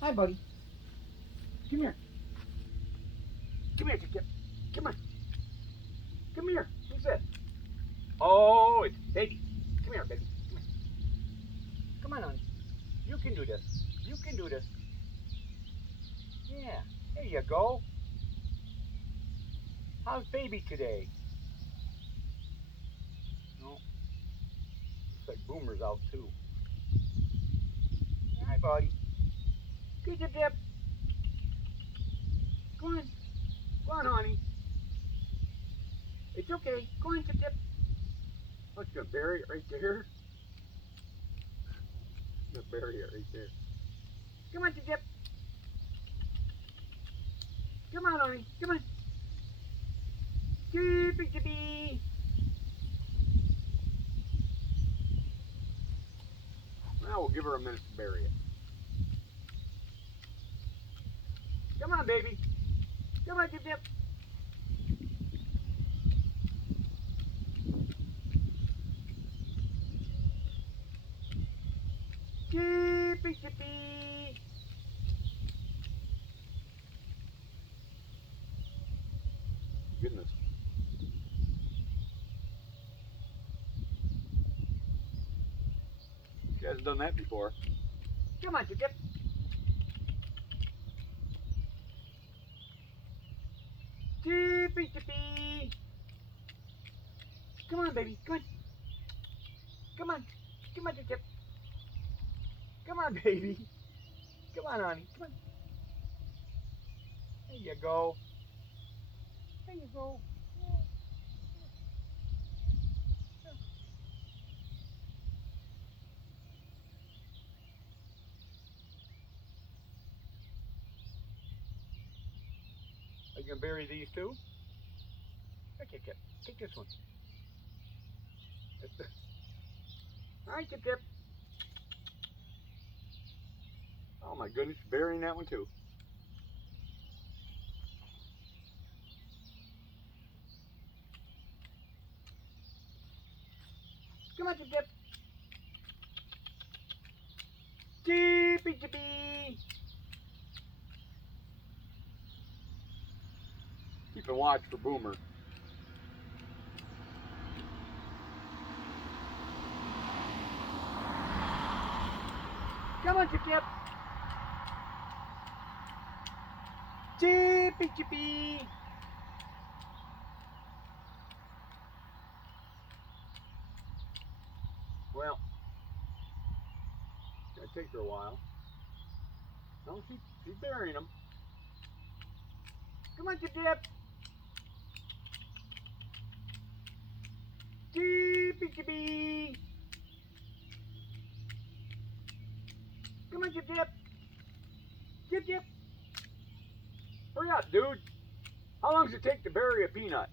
Hi, buddy. Come here. Come here, Chip. Come on. Come here. Who's that? Oh, it's baby. Come here, baby. Come here. Come on, honey. You can do this. You can do this. Yeah. There you go. How's baby today? No. Looks like Boomer's out too. Hi, buddy. Good, Dip Dip. Go on. Go on, honey. It's okay. Go on, Dip Dip. Oh, it's gonna bury it right there. It's gonna bury it right there. Come on, Dip Dip. Come on, honey. Come on. Chippy Chippy. Now we'll give her a minute to bury it. Come on, baby. Come on, Dip Dip. Chippy Chippy. Goodness. She hasn't done that before. Come on, Dip Dip. Chippy Chippy. Come on, baby. Come on. Come on. Come on, Dip Dip. Come on, baby. Come on, honey. Come on. There you go. There you go. Are you going to bury these too? Here, Dip Dip. Take this one. All right, Dip Dip. Oh my goodness, burying that one too. Come on, Dip Dip. Chippy Chippy. Keep a watch for Boomer. Come on, Dip Dip. Chippy Chippy. Well, it's gonna take her a while. No, she's burying them. Come on, Dip Dip. Chippy Chippy. Come on, Dip Dip. Dip Dip. Hurry up, dude. How long does it take to bury a peanut?